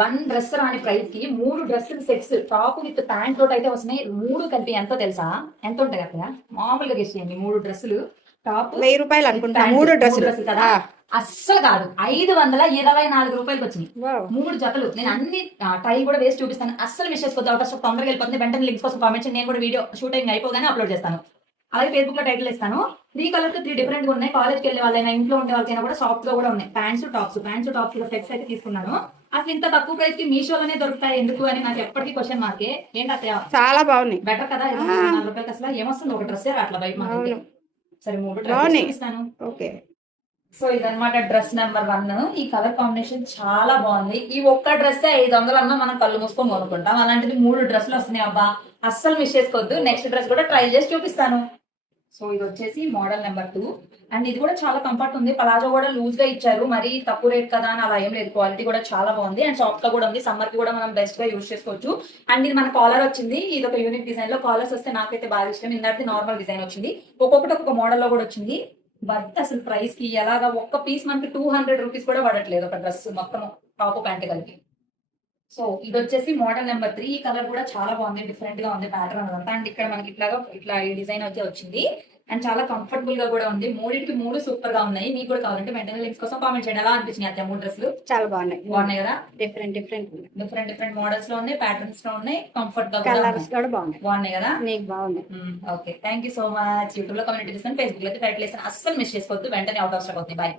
One dress రాని price కి 3 డ్రెస్సులు సెట్స్ టాప్ విత్ ప్యాంట్ తోటి అయితే వస్తున్నాయి. 3 కలిపి ఎంతో తెలుసా? ఎంత ఉంటాయి అక్కడ? మామూలుగా గెస్ చేయండి. 3 డ్రెస్సులు టాప్ 1000 రూపాయలు అనుకుంటా. 3 డ్రెస్సులు కదా? అస్సలు కాదు, 524 రూపాయలకి వచ్చినాయి 3 జతలు. నేను అన్ని టైల్ కూడా వేసి చూపిస్తాను, అస్సలు మిస్ చేసుకోవద్దు. అవుట్ ఆఫ్ తొందరగా వెళ్ళిపోతుంది. వెంటనే లింక్స్ కోసం కామెంట్ చేయండి. నేను కూడా వీడియో షూటింగ్ అయిపోగానే అప్లోడ్ చేస్తాను. అలాగే ఫేస్బుక్ లో టైటిల్ ఇస్తాను. 3 కలర్స్ 3 డిఫరెంట్ గా ఉన్నాయి. కాలేజ్కి వెళ్ళే వాళ్ళైనా ఇంట్లో ఉండే వాళ్ళకైనా కూడా సాఫ్ట్ గా కూడా ఉన్నాయి. ప్యాంట్స్ టాప్స్ సెట్స్ అయితే తీసుకున్నాను. అసలు ఇంత తక్కువ ప్రైస్ కి మీషోలోనే దొరుకుతాయి ఎందుకు అని నాకు ఎప్పటికీ క్వశ్చన్ మార్కే. ఏంటంటే చాలా బాగున్నాయి. బెటర్ కదా? 4 రూపాయలకి అసలు ఏమొస్తుంది? ఒక డ్రెస్ అట్లా బయట మనకి. సరే 3 డ్రెస్ చూపిస్తాను. ఓకే. సో ఇదన్నమాట డ్రెస్ నెంబర్ 1. ఈ కలర్ కాంబినేషన్ చాలా బాగుంది. ఈ ఒక్క డ్రెస్ 500 అన్నా మనం కళ్ళు మూసుకొని కొనుక్కుంటాం. అలాంటిది 3 డ్రెస్సులు వస్తున్నాయి. అబ్బా అస్సలు మిస్ చేసుకోవద్దు. నెక్స్ట్ డ్రెస్ కూడా ట్రై చేసి చూపిస్తాను. సో ఇది వచ్చేసి మోడల్ నెంబర్ 2 అండ్ ఇది కూడా చాలా కంఫర్ట్ ఉంది. పలాజో కూడా లూజ్ గా ఇచ్చారు. మరి తక్కువ రేట్ కదా అని అలా ఏం లేదు. క్వాలిటీ కూడా చాలా బాగుంది అండ్ సాఫ్ట్ గా కూడా ఉంది. సమ్మర్ కి కూడా మనం బెస్ట్ గా యూజ్ చేసుకోవచ్చు. అండ్ ఇది మన కాలర్ వచ్చింది. ఇది ఒక యూనిక్ డిజైన్ లో కాలర్స్ వస్తే నాకైతే బాగా ఇష్టం. ఇందాక నార్మల్ డిజైన్ వచ్చింది. ఒక్కొక్కటి ఒక్కొక్క మోడల్ లో కూడా వచ్చింది. బట్ అసలు ప్రైస్ కి ఎలాగా ఒక్క పీస్ మనకి 200 రూపీస్ కూడా పడట్లేదు ఒక డ్రెస్ మొత్తం టాప్ ప్యాంట్ కలిపి. సో ఇది వచ్చేసి మోడల్ నెంబర్ 3. ఈ కలర్ కూడా చాలా బాగుంది. డిఫరెంట్ గా ఉంది ప్యాటర్న్ అదంతా. అండ్ ఇక్కడ మనకి ఇట్లా ఈ డిజైన్ అయితే వచ్చింది అండ్ చాలా కంఫర్టబుల్ గా కూడా ఉంది. 3 సూపర్ గా ఉన్నాయి. మీకు కూడా కావాలంటే వెంటనే లింక్స్ కోసం కామెంట్ చేయండి. ఎలా అనిపించినాయి అత్తే 3 డ్రెస్సులు? చాలా బాగున్నాయి కదా? డిఫరెంట్ మోడల్స్ లో ఉన్నాయి, ప్యాటర్న్స్ లో ఉన్నాయి, కంఫర్ట్ గా బాగున్నాయి కదా? నీకు బాగున్నాయి. Okay, thank you so much. YouTube లో కమ్యూనిటీ చేస్తాను, ఫేస్బుక్ లో టైటిల్ వేస్తాను. అస్సలు మిస్ చేసుకోవద్దు. వెంటనే అవుట్ ఆఫ్ స్టాక్ అవుతుంది. బాయ్.